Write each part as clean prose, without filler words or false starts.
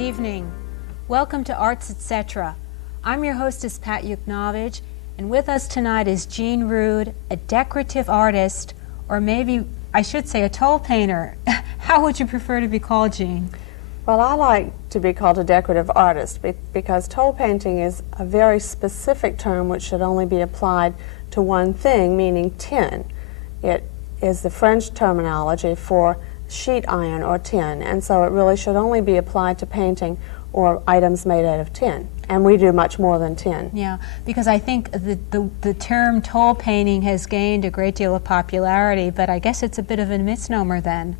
evening. Welcome to Arts Etc. I'm your hostess, Pat Yuknovich, and with us tonight is Jean Rude, a decorative artist, or maybe I should say a toll painter. How would you prefer to be called, Jean? Well, I like to be called a decorative artist because toll painting is a very specific term which should only be applied to one thing, meaning tin. It is the French terminology for sheet iron or tin, and so it really should only be applied to painting or items made out of tin. And we do much more than tin. Yeah, because I think the term toll painting has gained a great deal of popularity, but I guess it's a bit of a misnomer then.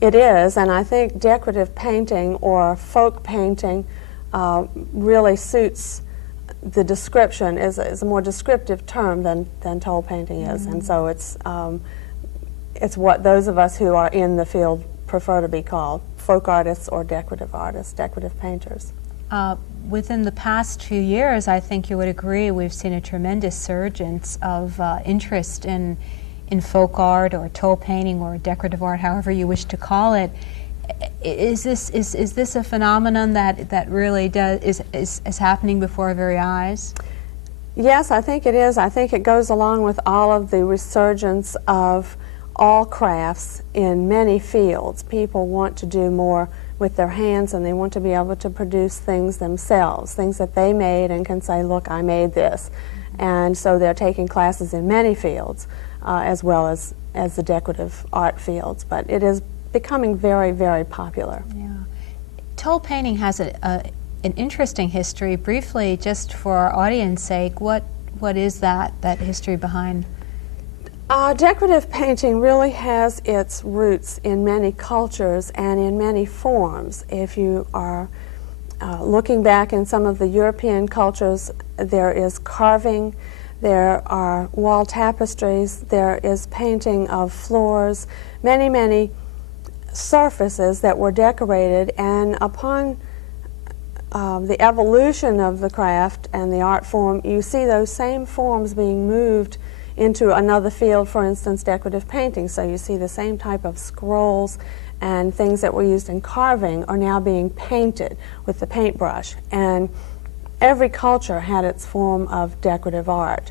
It is, and I think decorative painting or folk painting really suits the description, is a more descriptive term than toll painting is. And so it's what those of us who are in the field prefer to be called, folk artists or decorative artists, decorative painters. Within the past few years, I think you would agree, we've seen a tremendous surgence of interest in folk art or toll painting or decorative art, however you wish to call it. Is this a phenomenon that really is happening before our very eyes? Yes, I think it is. I think it goes along with all of the resurgence of all crafts in many fields. People want to do more with their hands, and they want to be able to produce things themselves, things that they made and can say, look, I made this. And so they're taking classes in many fields, as well as the decorative art fields. But it is becoming very, very popular. Yeah. Toll painting has an interesting history. Briefly, just for our audience sake, what is that history behind? Decorative painting really has its roots in many cultures and in many forms. If you are looking back in some of the European cultures, there is carving, there are wall tapestries, there is painting of floors, many surfaces that were decorated, and upon the evolution of the craft and the art form, you see those same forms being moved into another field, for instance, decorative painting. So you see the same type of scrolls and things that were used in carving are now being painted with the paintbrush. And every culture had its form of decorative art.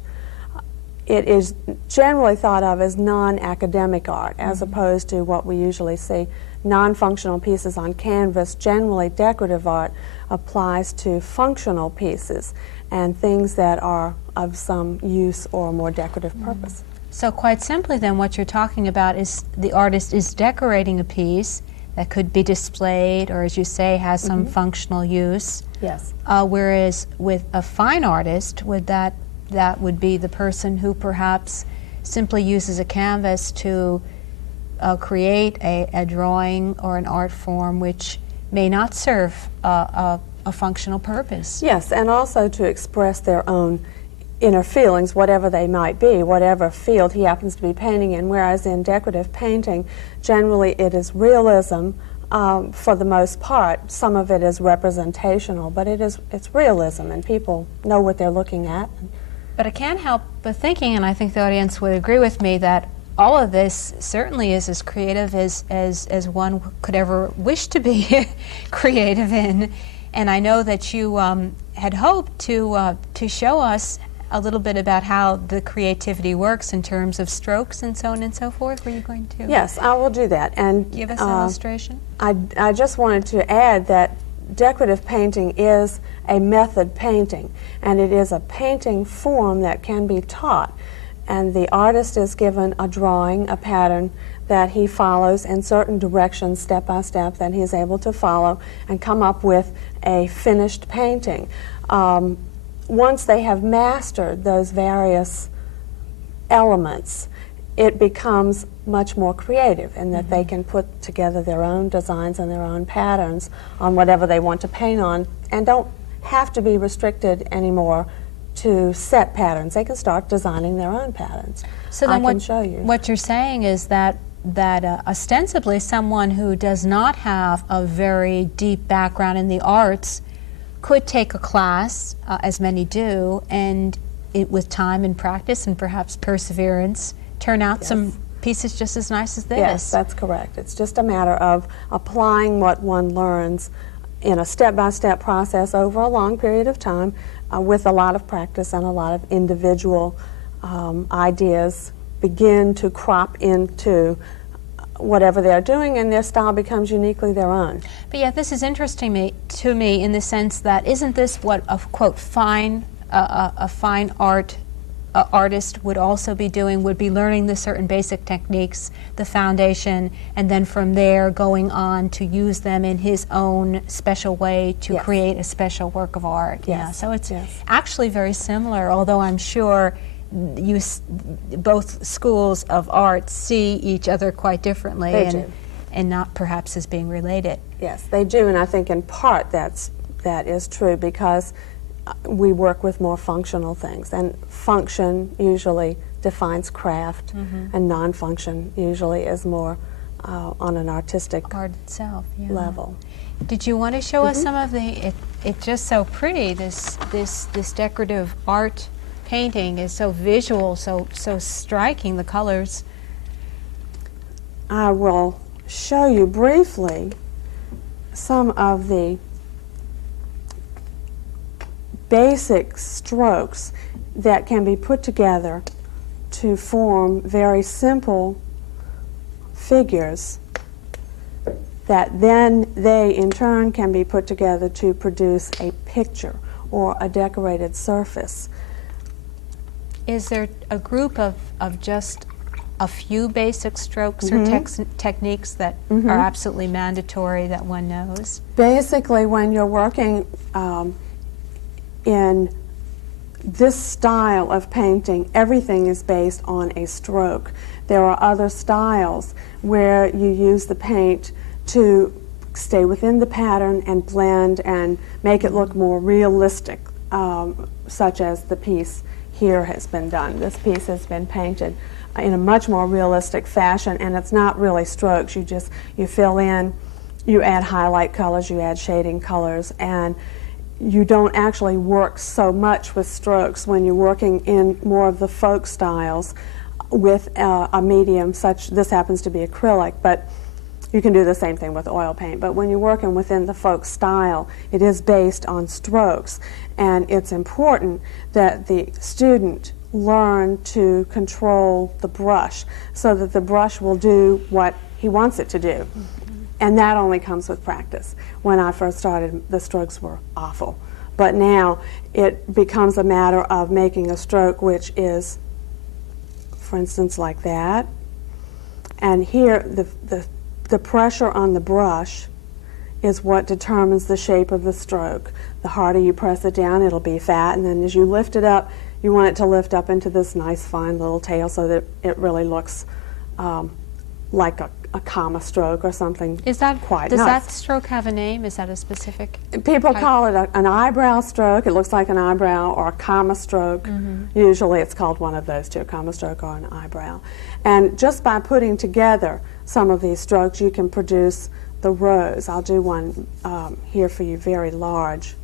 It is generally thought of as non-academic art, as opposed to what we usually see, non-functional pieces on canvas. Generally, decorative art applies to functional pieces and things that are of some use or more decorative purpose. So quite simply then, what you're talking about is the artist is decorating a piece that could be displayed, or as you say, has some functional use. Yes. Whereas with a fine artist, that would be the person who perhaps simply uses a canvas to create a drawing or an art form which may not serve a functional purpose. Yes, and also to express their own inner feelings, whatever they might be, whatever field he happens to be painting in, whereas in decorative painting, generally it is realism for the most part. Some of it is representational, but it's realism, and people know what they're looking at. But I can't help but thinking, and I think the audience would agree with me, that all of this certainly is as creative as one could ever wish to be creative in. And I know that you had hoped to show us a little bit about how the creativity works in terms of strokes and so on and so forth. Were you going to? Yes, I will do that. And give us an illustration? I just wanted to add that decorative painting is a method painting, and it is a painting form that can be taught. And the artist is given a drawing, a pattern that he follows in certain directions, step by step, that he is able to follow and come up with a finished painting. Once they have mastered those various elements, it becomes much more creative in that they can put together their own designs and their own patterns on whatever they want to paint on, and don't have to be restricted anymore to set patterns. They can start designing their own patterns. So then I can show you. What you're saying is that ostensibly someone who does not have a very deep background in the arts could take a class, as many do, and with time and practice and perhaps perseverance, turn out some pieces just as nice as this. Yes, that's correct. It's just a matter of applying what one learns in a step-by-step process over a long period of time with a lot of practice and a lot of individual ideas begin to crop into whatever they're doing, and their style becomes uniquely their own. But yet this is interesting to me in the sense that isn't this what a quote fine artist would also be doing, would be learning the certain basic techniques, the foundation, and then from there going on to use them in his own special way to Yes. create a special work of art. Yes. Yeah, so it's Yes. actually very similar, although I'm sure both schools of art see each other quite differently They do. and not perhaps as being related. Yes, they do, and I think in part that is true because we work with more functional things, and function usually defines craft, and non-function usually is more on an artistic Art itself, yeah. level. Did you want to show us some of the? It's just so pretty. This decorative art painting is so visual, so striking. The colors. I will show you briefly some of the basic strokes that can be put together to form very simple figures that then they in turn can be put together to produce a picture or a decorated surface. Is there a group of just a few basic strokes or techniques that are absolutely mandatory that one knows? Basically, when you're working in this style of painting, everything is based on a stroke. There are other styles where you use the paint to stay within the pattern and blend and make it look more realistic, such as the piece here has been done. This piece has been painted in a much more realistic fashion, and it's not really strokes. You fill in, you add highlight colors, you add shading colors, and you don't actually work so much with strokes when you're working in more of the folk styles with a medium such, this happens to be acrylic, but you can do the same thing with oil paint. But when you're working within the folk style, it is based on strokes, and it's important that the student learn to control the brush so that the brush will do what he wants it to do. And that only comes with practice. When I first started, the strokes were awful. But now it becomes a matter of making a stroke which is, for instance, like that. And here, the pressure on the brush is what determines the shape of the stroke. The harder you press it down, it'll be fat, and then as you lift it up, you want it to lift up into this nice fine little tail so that it really looks like a comma stroke or something. Is that quite does nice. that stroke have a name? Is that a specific? People type? call it an eyebrow stroke. It looks like an eyebrow, or a comma stroke. Usually it's called one of those two, a comma stroke or an eyebrow. And just by putting together some of these strokes, you can produce the rose. I'll do one here for you, very large.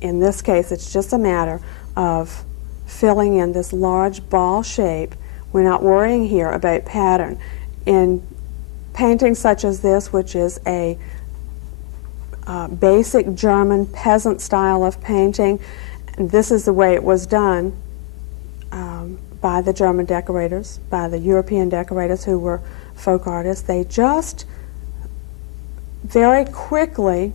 In this case, it's just a matter of filling in this large ball shape. We're not worrying here about pattern. In painting such as this, which is a basic German peasant style of painting, and this is the way it was done by the German decorators, by the European decorators who were folk artists. They just very quickly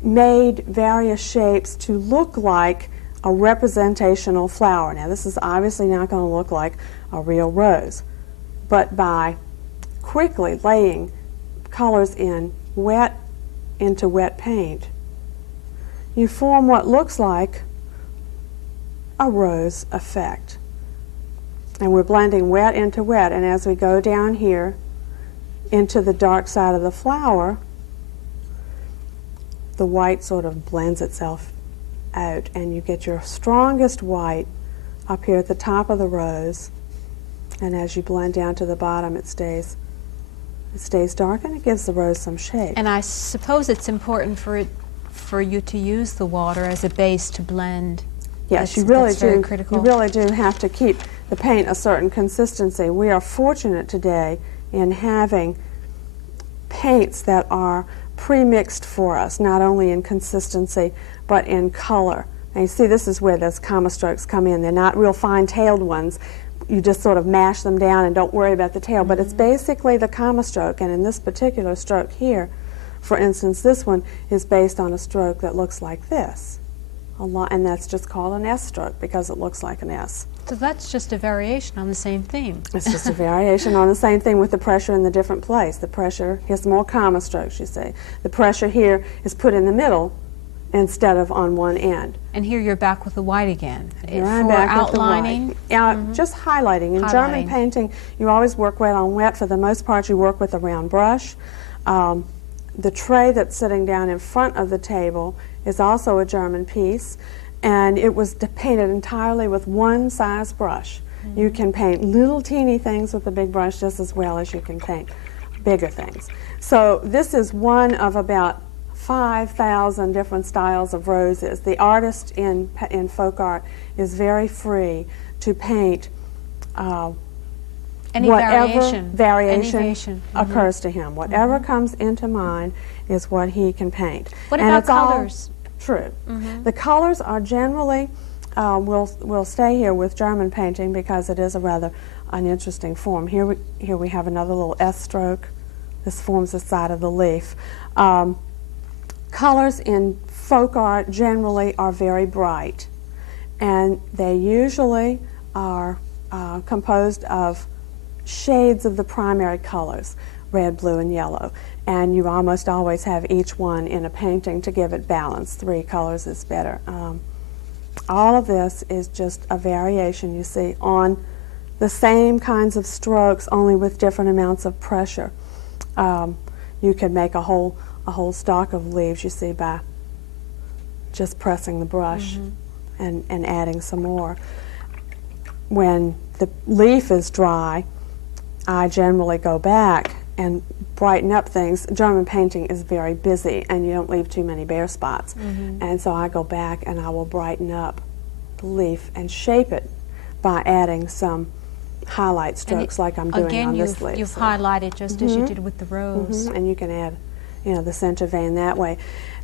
made various shapes to look like a representational flower. Now, this is obviously not going to look like a real rose, but by quickly laying colors into wet paint, you form what looks like a rose effect. And we're blending wet into wet, and as we go down here into the dark side of the flower, the white sort of blends itself out, and you get your strongest white up here at the top of the rose, and as you blend down to the bottom, it stays dark, and it gives the rose some shape. And I suppose it's important for you to use the water as a base to blend. Yes, you That's really very do. critical. You really do have to keep the paint a certain consistency. We are fortunate today in having paints that are pre-mixed for us, not only in consistency but in color. And you see, this is where those comma strokes come in. They're not real fine-tailed ones. You just sort of mash them down and don't worry about the tail, but it's basically the comma stroke. And in this particular stroke here, for instance, this one is based on a stroke that looks like this. And that's just called an S stroke because it looks like an S. So that's just a variation on the same theme. It's just a variation on the same thing with the pressure in the different place. The pressure, here's more comma strokes, you see. The pressure here is put in the middle instead of on one end. And here you're back with the white again. Here I'm for back outlining. with the white. Just highlighting. In German painting, you always work wet on wet. For the most part, you work with a round brush. The tray that's sitting down in front of the table is also a German piece, and it was painted entirely with one size brush. You can paint little teeny things with a big brush just as well as you can paint bigger things. So this is one of about 5,000 different styles of roses. The artist in folk art is very free to paint Any whatever variation occurs to him. Whatever comes into mind is what he can paint. What And about it's all colors? True. The colors are generally, we'll stay here with German painting because it is a rather an interesting form. Here we have another little S stroke. This forms the side of the leaf. Colors in folk art generally are very bright, and they usually are composed of shades of the primary colors, red, blue, and yellow. And you almost always have each one in a painting to give it balance. 3 colors is better. All of this is just a variation, you see, on the same kinds of strokes, only with different amounts of pressure. You could make a whole stalk of leaves, you see, by just pressing the brush and adding some more. When the leaf is dry, I generally go back and brighten up things. German painting is very busy, and you don't leave too many bare spots. And so I go back and I will brighten up the leaf and shape it by adding some highlight strokes like I'm doing on this leaf. Again, you've highlighted just as you did with the rose. And you can add, the center vein that way.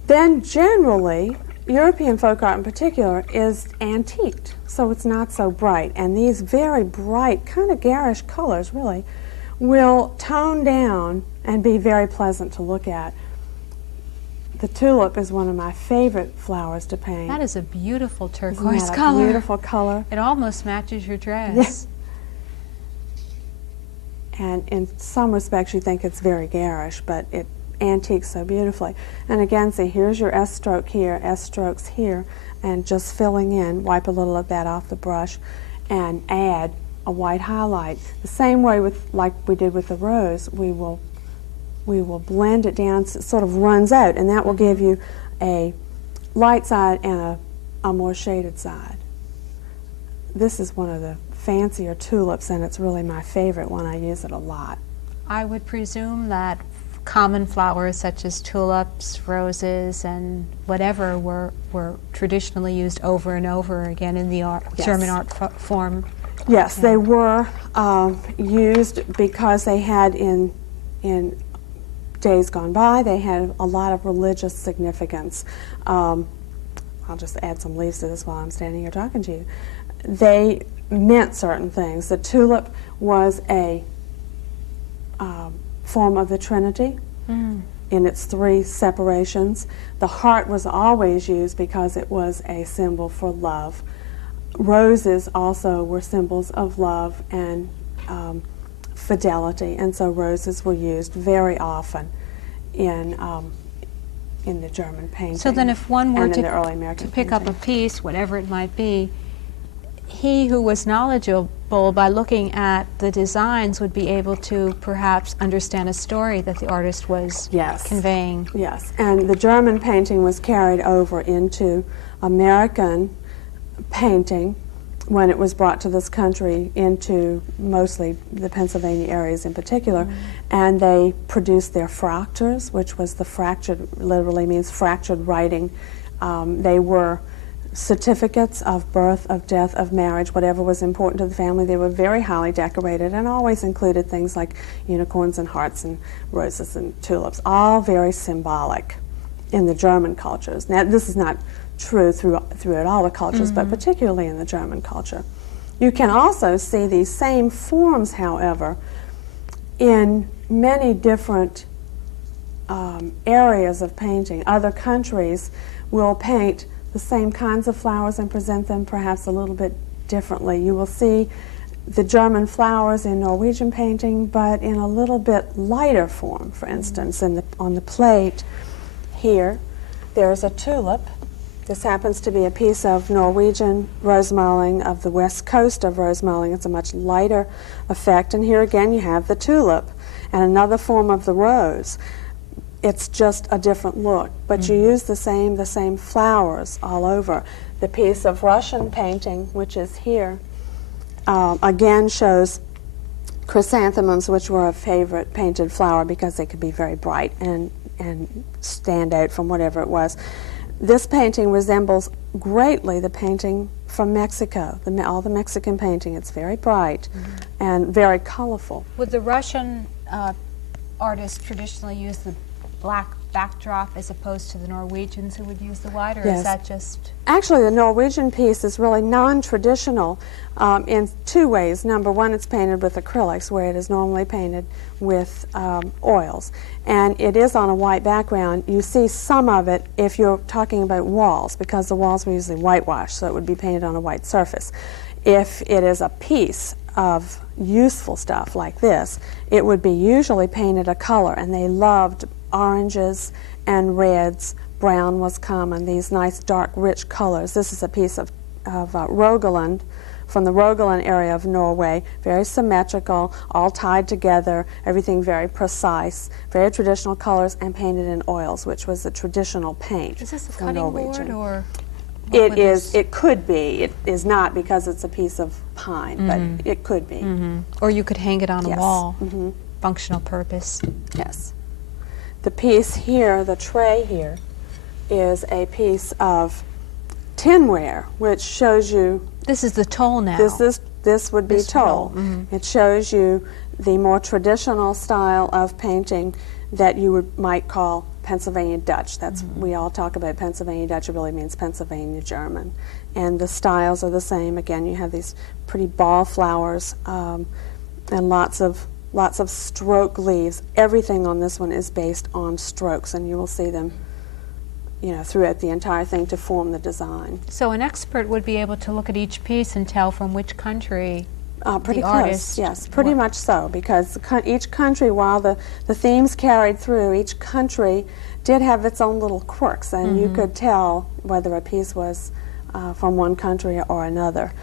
Then generally, European folk art in particular is antiqued, so it's not so bright. And these very bright, kind of garish colors, really, will tone down and be very pleasant to look at. The tulip is one of my favorite flowers to paint. That is a beautiful turquoise Isn't that color. a beautiful color? It almost matches your dress. Yes. And in some respects you think it's very garish, but it antiques so beautifully. And again, see, here's your S stroke here, S strokes here, and just filling in, wipe a little of that off the brush and add a white highlight. The same way like we did with the rose, we will blend it down so it sort of runs out, and that will give you a light side and a more shaded side. This is one of the fancier tulips, and it's really my favorite one. I use it a lot. I would presume that common flowers such as tulips, roses, and whatever were traditionally used over and over again in the German art form. Yes, they were used because they had in days gone by, they had a lot of religious significance. I'll just add some leaves to this while I'm standing here talking to you. They meant certain things. The tulip was a form of the Trinity in its 3 separations. The heart was always used because it was a symbol for love. Roses also were symbols of love and fidelity, and so roses were used very often in the German painting. So then if one were and in the early American to pick up a painting. piece, whatever it might be, he who was knowledgeable by looking at the designs would be able to perhaps understand a story that the artist was conveying. Yes, and the German painting was carried over into American painting when it was brought to this country, into mostly the Pennsylvania areas in particular, and they produced their fractures, which was the fractured, literally means fractured writing. They were certificates of birth, of death, of marriage, whatever was important to the family. They were very highly decorated and always included things like unicorns and hearts and roses and tulips, all very symbolic in the German cultures. Now, this is not true throughout all the cultures, but particularly in the German culture. You can also see these same forms, however, in many different areas of painting. Other countries will paint the same kinds of flowers and present them perhaps a little bit differently. You will see the German flowers in Norwegian painting, but in a little bit lighter form. For instance, on the plate here, there's a tulip. This happens to be a piece of Norwegian rosemarling of the west coast of rosemarling. It's a much lighter effect. And here again you have the tulip and another form of the rose. It's just a different look, but you use the same flowers all over. The piece of Russian painting, which is here, again shows chrysanthemums, which were a favorite painted flower because they could be very bright and stand out from whatever it was. This painting resembles greatly the painting from Mexico, all the Mexican painting. It's very bright and very colorful. Would the Russian artists traditionally use the black backdrop as opposed to the Norwegians who would use the white, or is that just... Actually, the Norwegian piece is really non-traditional in two ways. Number one, it's painted with acrylics, where it is normally painted with oils. And it is on a white background. You see some of it if you're talking about walls, because the walls were usually whitewashed, so it would be painted on a white surface. If it is a piece of useful stuff like this, it would be usually painted a color, and they loved oranges and reds. Brown was common, these nice dark rich colors. This is a piece of Rogaland, from the Rogaland area of Norway, very symmetrical, all tied together, everything very precise, very traditional colors, and painted in oils, which was the traditional paint. Is this a for cutting Norwegian. board, or...? It is. It could be. It is not, because it's a piece of pine, but it could be. Or you could hang it on a Yes. wall. Functional purpose. Yes. The piece here, the tray here, is a piece of tinware, which shows you... This is the toll now. This would be This toll. roll, It shows you the more traditional style of painting that you might call Pennsylvania Dutch. That's we all talk about Pennsylvania Dutch. It really means Pennsylvania German. And the styles are the same. Again, you have these pretty ball flowers and lots of stroke leaves. Everything on this one is based on strokes, and you will see them, you know, throughout the entire thing to form the design. So an expert would be able to look at each piece and tell from which country Pretty the close, artist... yes, pretty much so, because each country, while the themes carried through, each country did have its own little quirks, and you could tell whether a piece was from one country or another.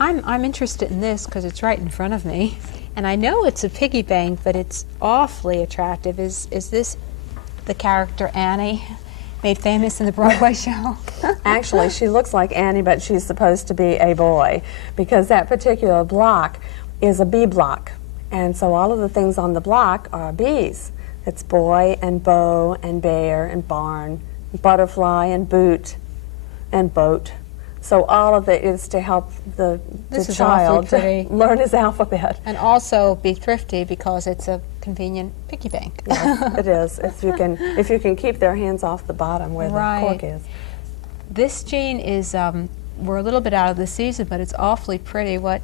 I'm interested in this because it's right in front of me, and I know it's a piggy bank, but it's awfully attractive. Is this the character Annie, made famous in the Broadway show? Actually, she looks like Annie, but she's supposed to be a boy, because that particular block is a bee block, and so all of the things on the block are bees. It's boy and bow and bear and barn, butterfly and boot and boat. So all of it is to help the child learn his alphabet. And also be thrifty, because it's a convenient piggy bank. Yes, it is. If you can keep their hands off the bottom where the cork is. This, Jean, is we're a little bit out of the season, but it's awfully pretty. What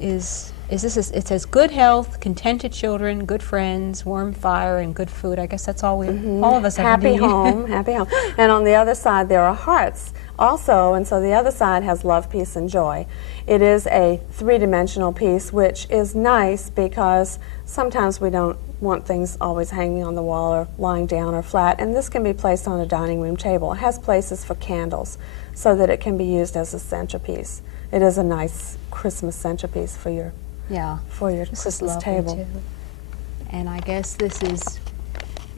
is this? It says good health, contented children, good friends, warm fire, and good food. I guess that's all all of us ever Happy need. home, happy home. And on the other side there are hearts also, and so the other side has love, peace, and joy. It is a three-dimensional piece, which is nice because sometimes we don't want things always hanging on the wall or lying down or flat, and this can be placed on a dining room table. It has places for candles so that it can be used as a centerpiece. It is a nice Christmas centerpiece for your Christmas table. Too. And I guess this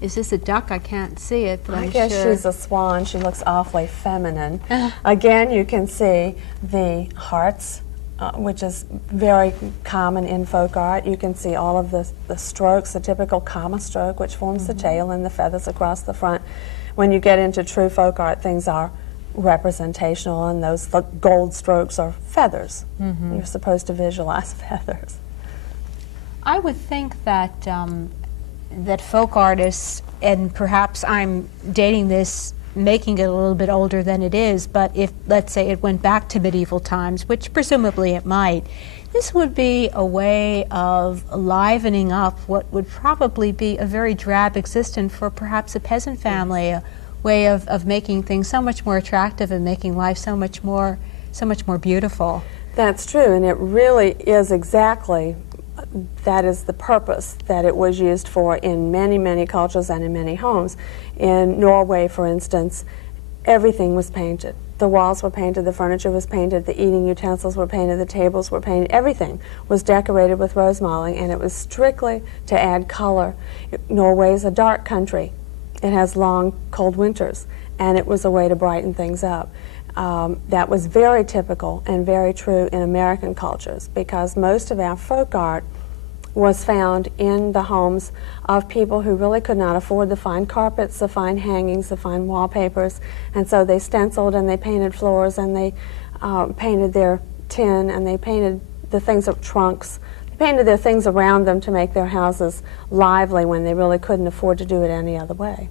is this a duck? I can't see it, but I I'm guess sure. she's a swan. She looks awfully feminine. Again, you can see the hearts, which is very common in folk art. You can see all of the strokes, the typical comma stroke, which forms the tail, and the feathers across the front. When you get into true folk art, things are representational, and those gold strokes are feathers. You're supposed to visualize feathers. I would think that that folk artists, and perhaps I'm dating this, making it a little bit older than it is, but if, let's say, it went back to medieval times, which presumably it might, this would be a way of livening up what would probably be a very drab existence for perhaps a peasant family, a way of making things so much more attractive and making life so much more beautiful. That's true, and it really is exactly, that is the purpose that it was used for in many, many cultures and in many homes. In Norway, for instance, everything was painted. The walls were painted, the furniture was painted, the eating utensils were painted, the tables were painted, everything was decorated with rose modeling, and it was strictly to add color. Norway is a dark country. It has long, cold winters, and it was a way to brighten things up. That was very typical and very true in American cultures, because most of our folk art was found in the homes of people who really could not afford the fine carpets, the fine hangings, the fine wallpapers, and so they stenciled and they painted floors, and they painted their tin, and they painted the things of trunks. They painted their things around them to make their houses lively when they really couldn't afford to do it any other way.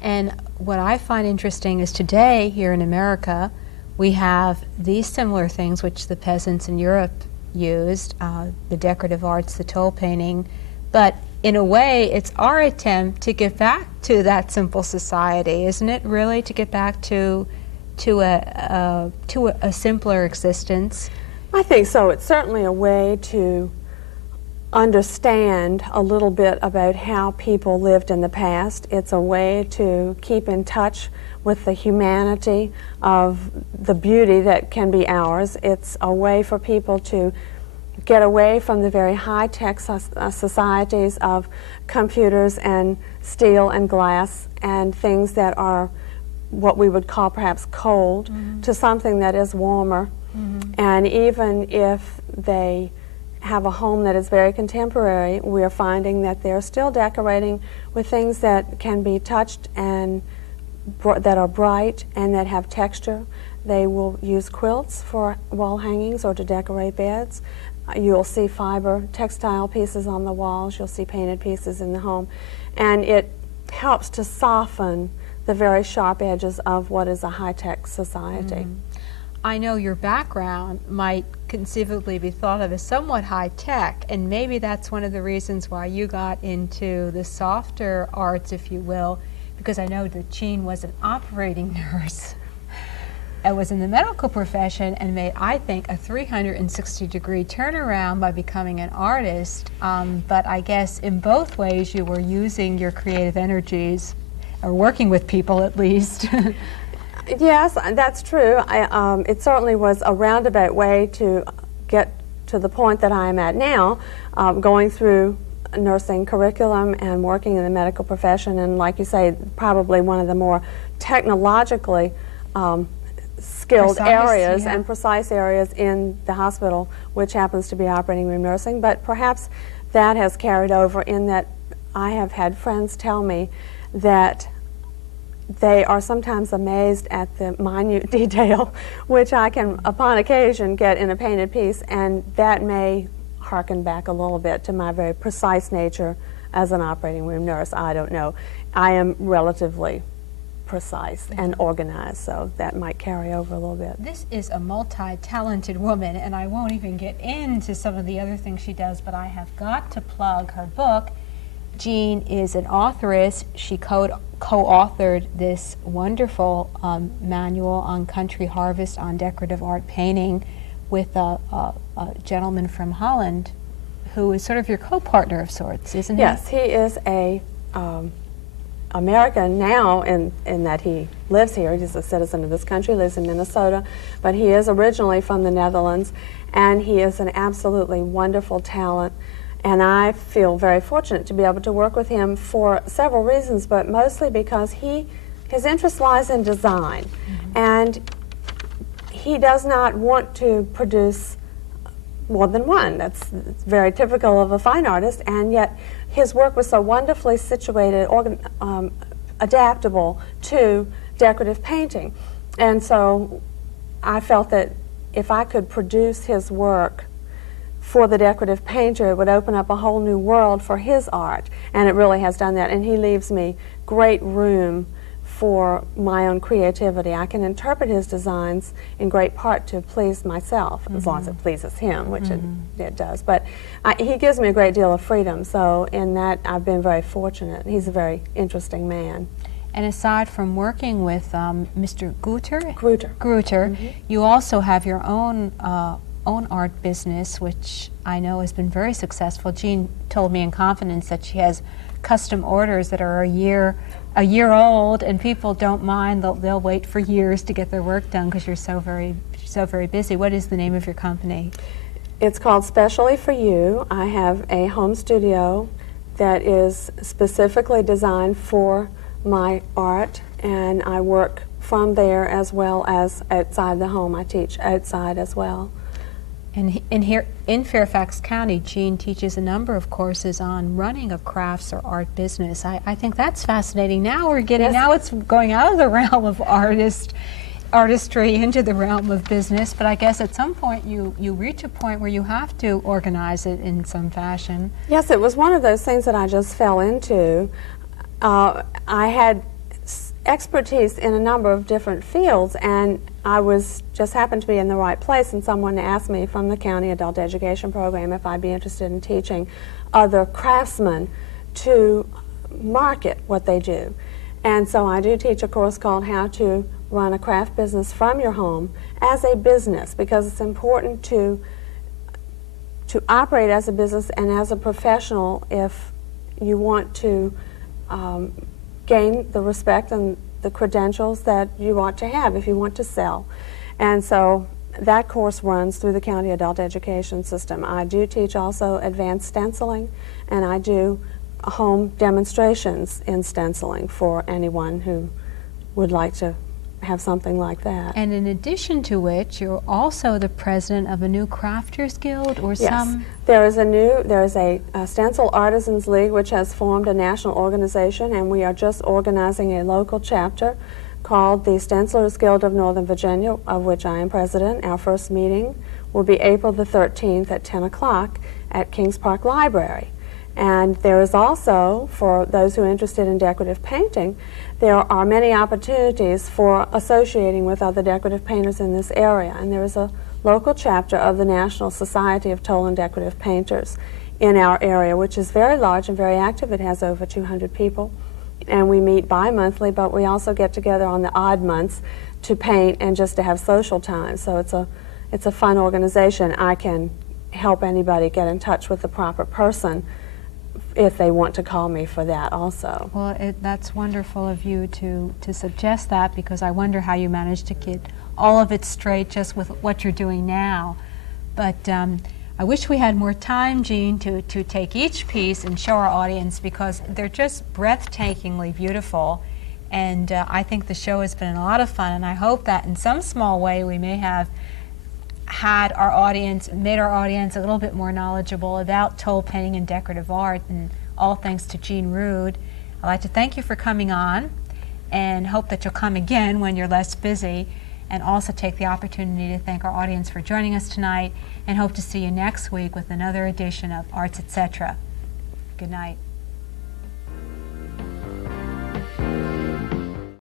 And what I find interesting is today, here in America, we have these similar things which the peasants in Europe used, the decorative arts, the toll painting, but in a way it's our attempt to get back to that simple society, isn't it, really, to get back to a simpler existence? I think so. It's certainly a way to understand a little bit about how people lived in the past. It's a way to keep in touch with the humanity of the beauty that can be ours. It's a way for people to get away from the very high-tech societies of computers and steel and glass and things that are what we would call perhaps cold, to something that is warmer. And even if they have a home that is very contemporary, we're finding that they're still decorating with things that can be touched and that are bright and that have texture. They will use quilts for wall hangings or to decorate beds. You'll see fiber textile pieces on the walls. You'll see painted pieces in the home. And it helps to soften the very sharp edges of what is a high-tech society. I know your background might conceivably be thought of as somewhat high-tech, and maybe that's one of the reasons why you got into the softer arts, if you will, because I know that Jean was an operating nurse and was in the medical profession and made, I think, a 360-degree turnaround by becoming an artist. But I guess in both ways you were using your creative energies, or working with people at least. Yes, that's true. It certainly was a roundabout way to get to the point that I am at now, going through nursing curriculum and working in the medical profession, and like you say, probably one of the more technologically skilled areas and precise areas in the hospital, which happens to be operating room nursing. But perhaps that has carried over in that I have had friends tell me that they are sometimes amazed at the minute detail which I can, upon occasion, get in a painted piece, and that may harken back a little bit to my very precise nature as an operating room nurse. I don't know. I am relatively precise and organized, so that might carry over a little bit. This is a multi-talented woman, and I won't even get into some of the other things she does, but I have got to plug her book. Jean is an authoress. She co-authored this wonderful manual on country harvest on decorative art painting with a gentleman from Holland who is sort of your co-partner of sorts, isn't he? Yes, he is a American now in that he lives here. He's a citizen of this country, lives in Minnesota, but he is originally from the Netherlands, and he is an absolutely wonderful talent. And I feel very fortunate to be able to work with him for several reasons, but mostly because his interest lies in design. And he does not want to produce more than one. That's very typical of a fine artist, and yet his work was so wonderfully situated, adaptable to decorative painting. And so I felt that if I could produce his work for the decorative painter, it would open up a whole new world for his art, and it really has done that. And he leaves me great room for my own creativity. I can interpret his designs in great part to please myself, as long as it pleases him, which it does. But he gives me a great deal of freedom, so in that I've been very fortunate. He's a very interesting man. And aside from working with Mr. Gruter, you also have your own art business, which I know has been very successful. Jean told me in confidence that she has custom orders that are a year old, and people don't mind. They'll wait for years to get their work done because you're so very busy. What is the name of your company? It's called Specially for You. I have a home studio that is specifically designed for my art, and I work from there as well as outside the home. I teach outside as well. And here in Fairfax County, Jean teaches a number of courses on running a crafts or art business. I think that's fascinating. Now we're getting, now it's going out of the realm of artistry into the realm of business, but I guess at some point you reach a point where you have to organize it in some fashion. Yes, it was one of those things that I just fell into. I had expertise in a number of different fields, and I just happened to be in the right place, and someone asked me from the county adult education program if I'd be interested in teaching other craftsmen to market what they do. And so I do teach a course called How to Run a Craft Business from Your Home as a Business, because it's important to operate as a business and as a professional if you want to gain the respect and the credentials that you ought to have if you want to sell. And so that course runs through the county adult education system. I do teach also advanced stenciling, and I do home demonstrations in stenciling for anyone who would like to have something like that. And in addition to which, you're also the president of a new Crafters Guild, or some... Yes, there is a Stencil Artisans League which has formed a national organization, and we are just organizing a local chapter called the Stencilers Guild of Northern Virginia, of which I am president. Our first meeting will be April the 13th at 10 o'clock at Kings Park Library. And there is also, for those who are interested in decorative painting, there are many opportunities for associating with other decorative painters in this area. And there is a local chapter of the National Society of Toll and Decorative Painters in our area, which is very large and very active. It has over 200 people. And we meet bi-monthly, but we also get together on the odd months to paint and just to have social time. So it's a fun organization. I can help anybody get in touch with the proper person if they want to call me for that also. Well, that's wonderful of you to suggest that, because I wonder how you manage to get all of it straight just with what you're doing now. But I wish we had more time, Jean, to take each piece and show our audience, because they're just breathtakingly beautiful. And I think the show has been a lot of fun, and I hope that in some small way we may have made our audience a little bit more knowledgeable about toll painting and decorative art, and all thanks to Jean Rude. I'd like to thank you for coming on, and hope that you'll come again when you're less busy, and also take the opportunity to thank our audience for joining us tonight, and hope to see you next week with another edition of Arts Etc. Good night.